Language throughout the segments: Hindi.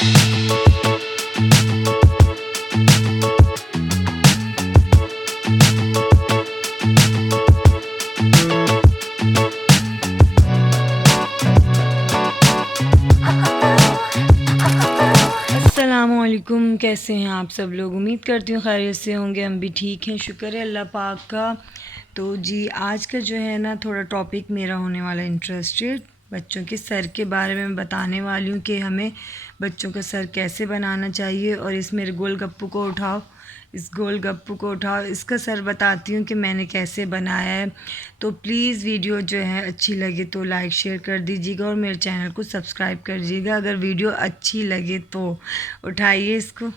अस्सलामुअलैकुम, कैसे हैं आप सब लोग। उम्मीद करती हूँ खैरियत से होंगे। हम भी ठीक हैं, शुक्र है अल्लाह पाक का। तो जी आज का जो है ना थोड़ा टॉपिक मेरा होने वाला इंटरेस्टेड बच्चों के सर के बारे में बताने वाली हूँ कि हमें बच्चों का सर कैसे बनाना चाहिए। और इस मेरे गोलगप्पू को उठाओ, इस गोलगप्पू को उठाओ, इसका सर बताती हूँ कि मैंने कैसे बनाया है। तो प्लीज़ वीडियो जो है अच्छी लगे तो लाइक शेयर कर दीजिएगा और मेरे चैनल को सब्सक्राइब कर दीजिएगा। अगर वीडियो अच्छी लगे तो उठाइए इसको।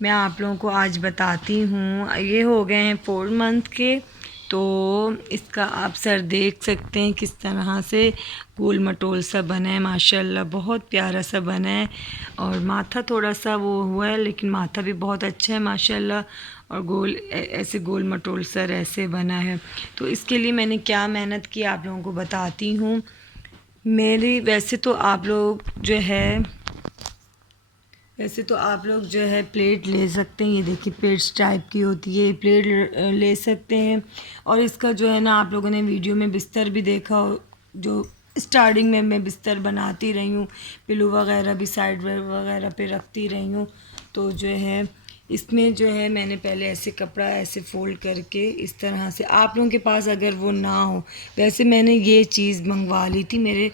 मैं आप लोगों को आज बताती हूँ, ये हो गए हैं 4 मंथ के। तो इसका आप सर देख सकते हैं किस तरह से गोल मटोल सा बना है, माशाल्लाह बहुत प्यारा सा बना है। और माथा थोड़ा सा वो हुआ है, लेकिन माथा भी बहुत अच्छा है माशाल्लाह। और गोल ऐसे गोल मटोल सर ऐसे बना है। तो इसके लिए मैंने क्या मेहनत की आप लोगों को बताती हूँ। मेरी वैसे तो आप लोग जो है प्लेट ले सकते हैं। ये देखिए प्लेट्स टाइप की होती है, प्लेट ले सकते हैं। और इसका जो है ना आप लोगों ने वीडियो में बिस्तर भी देखा हो, जो स्टार्टिंग में मैं बिस्तर बनाती रही हूँ, पिल्लू वगैरह भी साइड वगैरह पे रखती रही हूँ। तो जो है इसमें जो है मैंने पहले ऐसे कपड़ा ऐसे फ़ोल्ड करके इस तरह से, आप लोगों के पास अगर वो ना हो, वैसे मैंने ये चीज़ मंगवा ली थी, मेरे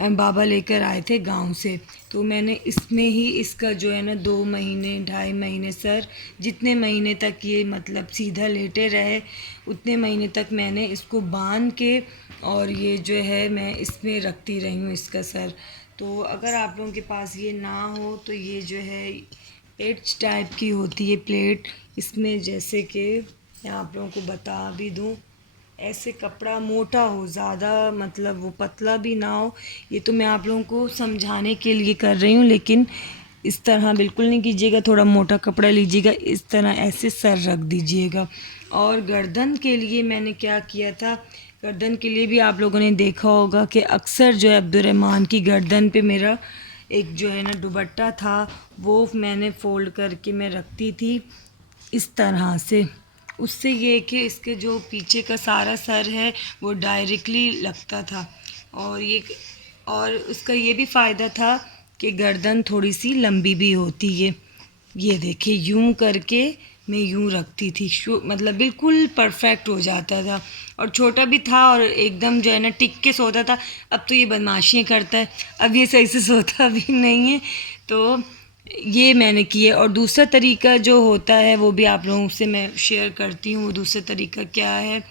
बाबा लेकर आए थे गांव से। तो मैंने इसमें ही इसका जो है ना 2 महीने 2.5 महीने सर, जितने महीने तक ये मतलब सीधा लेटे रहे उतने महीने तक मैंने इसको बांध के और ये जो है मैं इसमें रखती रही हूँ इसका सर। तो अगर आप लोगों के पास ये ना हो तो ये जो है प्लेट्स टाइप की होती है प्लेट। इसमें जैसे कि मैं आप लोगों को बता भी दूँ, ऐसे कपड़ा मोटा हो, ज़्यादा मतलब वो पतला भी ना हो। ये तो मैं आप लोगों को समझाने के लिए कर रही हूँ, लेकिन इस तरह बिल्कुल नहीं कीजिएगा। थोड़ा मोटा कपड़ा लीजिएगा, इस तरह ऐसे सर रख दीजिएगा। और गर्दन के लिए मैंने क्या किया था, गर्दन के लिए भी आप लोगों ने देखा होगा कि अक्सर जो है अब्दुर्रहमान की गर्दन पे मेरा एक जो है ना दुपट्टा था, वो मैंने फ़ोल्ड करके मैं रखती थी इस तरह से। उससे ये कि इसके जो पीछे का सारा सर है वो डायरेक्टली लगता था। और उसका ये भी फ़ायदा था कि गर्दन थोड़ी सी लंबी भी होती है। ये देखिए यूं करके मैं यूं रखती थी, मतलब बिल्कुल परफेक्ट हो जाता था। और छोटा भी था और एकदम जो है ना टिक के सोता था। अब तो ये बदमाशियाँ करता है, अब ये सही से सोता भी नहीं है। तो ये मैंने किए। और दूसरा तरीका जो होता है वो भी आप लोगों से मैं शेयर करती हूँ। वो दूसरा तरीका क्या है,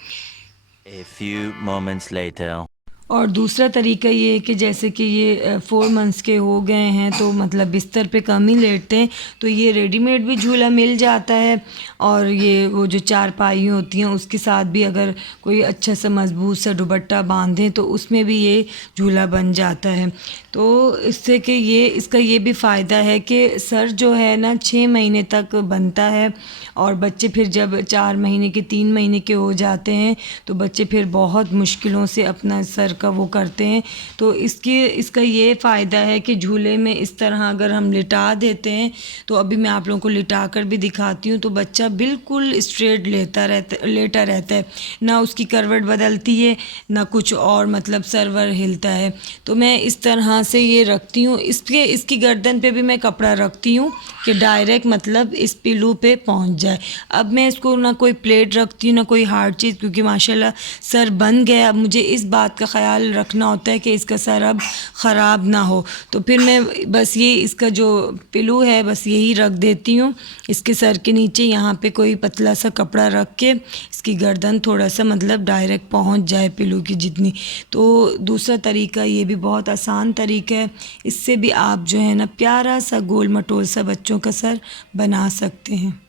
A few moments later. और दूसरा तरीका ये है कि जैसे कि ये 4 मंथ्स के हो गए हैं तो मतलब बिस्तर पे कम ही लेटते हैं, तो ये रेडीमेड भी झूला मिल जाता है। और ये वो जो चारपाई होती हैं उसके साथ भी अगर कोई अच्छा सा मजबूत सा दुपट्टा बांधें तो उसमें भी ये झूला बन जाता है। तो इससे कि इसका ये भी फ़ायदा है कि सर जो है ना 6 महीने तक बनता है। और बच्चे फिर जब 4 महीने के 3 महीने के हो जाते हैं तो बच्चे फिर बहुत मुश्किलों से अपना सर का वो करते हैं। तो इसका ये फ़ायदा है कि झूले में इस तरह अगर हम लिटा देते हैं, तो अभी मैं आप लोगों को लिटा कर भी दिखाती हूँ, तो बच्चा बिल्कुल स्ट्रेट लेटा रहता है, ना उसकी करवट बदलती है ना कुछ और, मतलब सरवर हिलता है। तो मैं इस तरह से ये रखती हूँ। इसकी गर्दन पे भी मैं कपड़ा रखती हूँ कि डायरेक्ट मतलब इस पिल्लू पे पहुँच जाए। अब मैं इसको ना कोई प्लेट रखती हूँ ना कोई हार्ड चीज़, क्योंकि माशाल्लाह सर बन गया। अब मुझे इस बात का ख्याल रखना होता है कि इसका सर अब ख़राब ना हो। तो फिर मैं बस ये इसका जो पिल्लू है बस यही रख देती हूँ इसके सर के नीचे। यहाँ पे कोई पतला सा कपड़ा रख के इसकी गर्दन थोड़ा सा मतलब डायरेक्ट पहुँच जाए पिल्लू की जितनी। तो दूसरा तरीका ये भी बहुत आसान तरीका है, इससे भी आप जो है ना प्यारा सा गोल मटोल सा बच्चों का सर बना सकते हैं।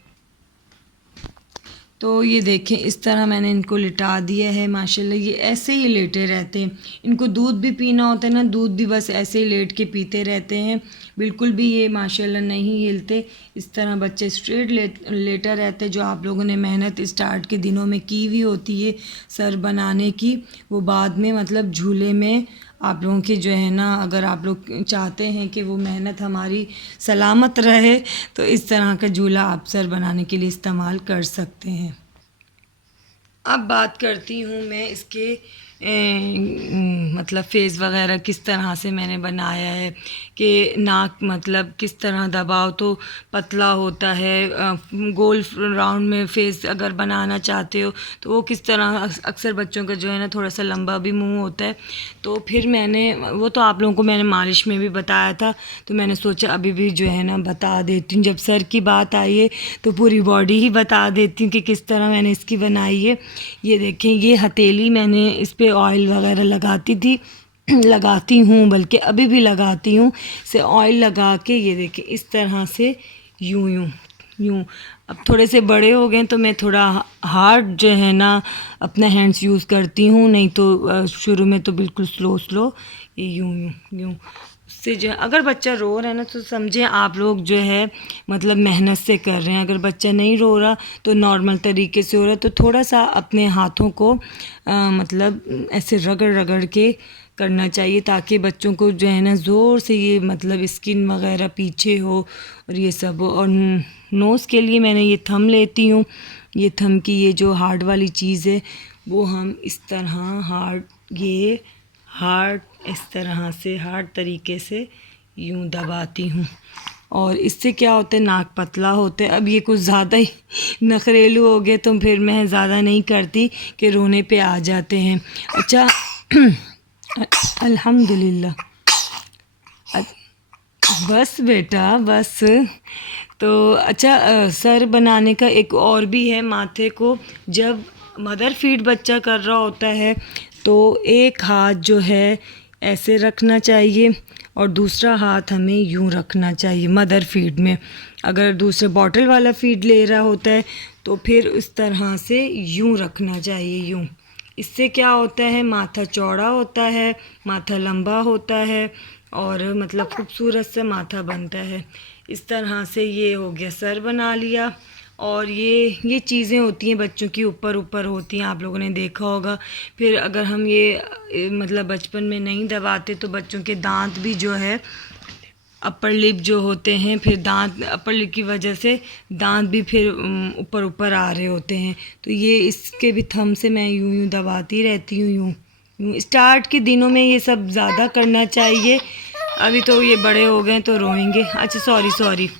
तो ये देखें इस तरह मैंने इनको लिटा दिया है। माशाल्लाह ये ऐसे ही लेटे रहते हैं। इनको दूध भी पीना होता है ना, दूध भी बस ऐसे ही लेट के पीते रहते हैं, बिल्कुल भी ये माशाल्लाह नहीं हिलते। इस तरह बच्चे स्ट्रेट लेटा रहते हैं। जो आप लोगों ने मेहनत स्टार्ट के दिनों में की हुई होती है सर बनाने की, वो बाद में मतलब झूले में आप लोगों की जो है ना, अगर आप लोग चाहते हैं कि वो मेहनत हमारी सलामत रहे तो इस तरह का झूला आप सर बनाने के लिए इस्तेमाल कर सकते हैं। अब बात करती हूँ मैं इसके मतलब फेस वगैरह किस तरह से मैंने बनाया है कि नाक मतलब किस तरह दबाओ तो पतला होता है, गोल राउंड में फेस अगर बनाना चाहते हो तो वो किस तरह, अक्सर बच्चों का जो है ना थोड़ा सा लंबा भी मुंह होता है। तो फिर मैंने वो तो आप लोगों को मैंने मालिश में भी बताया था, तो मैंने सोचा अभी भी जो है ना बता देती हूँ। जब सर की बात आई है तो पूरी बॉडी ही बता देती हूँ कि किस तरह मैंने इसकी बनाई है। ये देखें, ये हथेली मैंने इस पर ऑयल वगैरह लगाती थी, लगाती हूँ, बल्कि अभी भी लगाती हूँ से ऑयल लगा के। ये देखें इस तरह से यूं यूं यूं। अब थोड़े से बड़े हो गए तो मैं थोड़ा हार्ड जो है ना अपना हैंड्स यूज़ करती हूँ, नहीं तो शुरू में तो बिल्कुल स्लो ये यूं यूं यूं। उससे जो अगर बच्चा रो रहा है ना तो समझें आप लोग जो है मतलब मेहनत से कर रहे हैं। अगर बच्चा नहीं रो रहा तो नॉर्मल तरीके से हो रहा है, तो थोड़ा सा अपने हाथों को मतलब ऐसे रगड़ के करना चाहिए ताकि बच्चों को जो है ना ज़ोर से ये मतलब स्किन वगैरह पीछे हो और ये सब हो। और नोज़ के लिए मैंने ये थंब लेती हूँ। ये थंब की ये जो हार्ड वाली चीज़ है वो हम इस तरह हार्ड इस तरह से हार्ड तरीके से यूं दबाती हूँ, और इससे क्या होता है नाक पतला होता है। अब ये कुछ ज़्यादा ही नखरेलू हो गए तो फिर मैं ज़्यादा नहीं करती कि रोने पे आ जाते हैं। अच्छा अल्हम्दुलिल्लाह, बस बेटा बस। तो अच्छा सर बनाने का एक और भी है। माथे को जब मदर फीड बच्चा कर रहा होता है तो एक हाथ जो है ऐसे रखना चाहिए और दूसरा हाथ हमें यूं रखना चाहिए मदर फीड में। अगर दूसरे बॉटल वाला फीड ले रहा होता है तो फिर इस तरह से यूं रखना चाहिए, यूं। इससे क्या होता है माथा चौड़ा होता है, माथा लंबा होता है और मतलब खूबसूरत सा माथा बनता है। इस तरह से ये हो गया, सर बना लिया। और ये चीज़ें होती हैं बच्चों की ऊपर होती हैं, आप लोगों ने देखा होगा। फिर अगर हम ये मतलब बचपन में नहीं दबाते तो बच्चों के दांत भी जो है अपर लिप जो होते हैं, फिर दांत अपर लिप की वजह से दांत भी फिर ऊपर आ रहे होते हैं। तो ये इसके भी थंब से मैं यूं दबाती रहती हूँ, यूं। स्टार्ट के दिनों में ये सब ज़्यादा करना चाहिए, अभी तो ये बड़े हो गए तो रोएंगे। अच्छा सॉरी।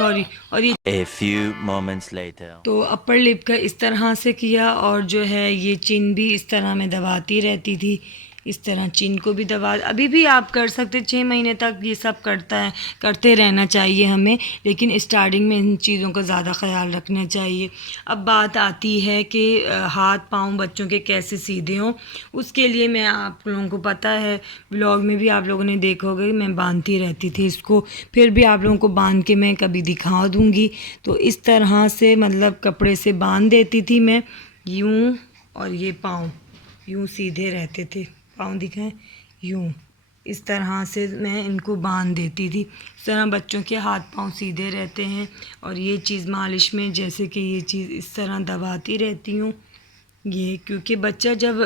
और ये A few moments later. तो अपर लिप का इस तरह से किया, और जो है ये चिन भी इस तरह मैं दबाती रहती थी। इस तरह चिन को भी दबा, अभी भी आप कर सकते। 6 महीने तक ये सब करते रहना चाहिए हमें, लेकिन स्टार्टिंग में इन चीज़ों का ज़्यादा ख्याल रखना चाहिए। अब बात आती है कि हाथ पाँव बच्चों के कैसे सीधे हों। उसके लिए मैं, आप लोगों को पता है व्लॉग में भी आप लोगों ने देखा होगा, मैं बांधती रहती थी इसको। फिर भी आप लोगों को बांध के मैं कभी दिखा दूँगी। तो इस तरह से मतलब कपड़े से बांध देती थी मैं यूं, और ये पाँव यूं सीधे रहते थे, पाँव दिखाएं यूं। इस तरह से मैं इनको बांध देती थी। इस तरह बच्चों के हाथ पाँव सीधे रहते हैं। और ये चीज़ मालिश में जैसे कि ये चीज़ इस तरह दबाती रहती हूँ ये, क्योंकि बच्चा जब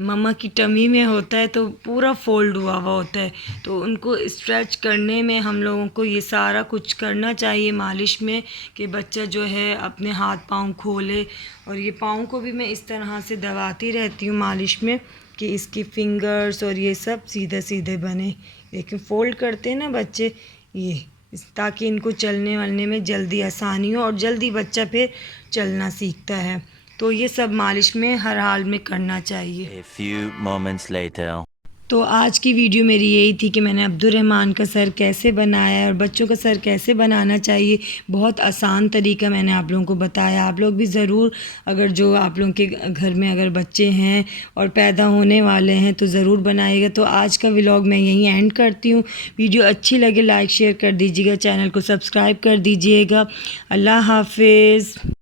मम्मा की टमी में होता है तो पूरा फोल्ड हुआ होता है, तो उनको स्ट्रेच करने में हम लोगों को ये सारा कुछ करना चाहिए मालिश में कि बच्चा जो है अपने हाथ पाँव खोले। और ये पाँव को भी मैं इस तरह से दबाती रहती हूँ मालिश में कि इसकी फिंगर्स और ये सब सीधे बने। लेकिन फोल्ड करते हैं ना बच्चे ये, ताकि इनको चलने वलने में जल्दी आसानी हो और जल्दी बच्चा फिर चलना सीखता है। तो ये सब मालिश में हर हाल में करना चाहिए। A few moments later. तो आज की वीडियो मेरी यही थी कि मैंने अब्दुर्रहमान का सर कैसे बनाया है और बच्चों का सर कैसे बनाना चाहिए। बहुत आसान तरीका मैंने आप लोगों को बताया। आप लोग भी ज़रूर, अगर जो आप लोगों के घर में अगर बच्चे हैं और पैदा होने वाले हैं तो ज़रूर बनाइएगा। तो आज का व्लॉग मैं यहीं एंड करती हूँ। वीडियो अच्छी लगे लाइक शेयर कर दीजिएगा, चैनल को सब्सक्राइब कर दीजिएगा। अल्लाह हाफिज़।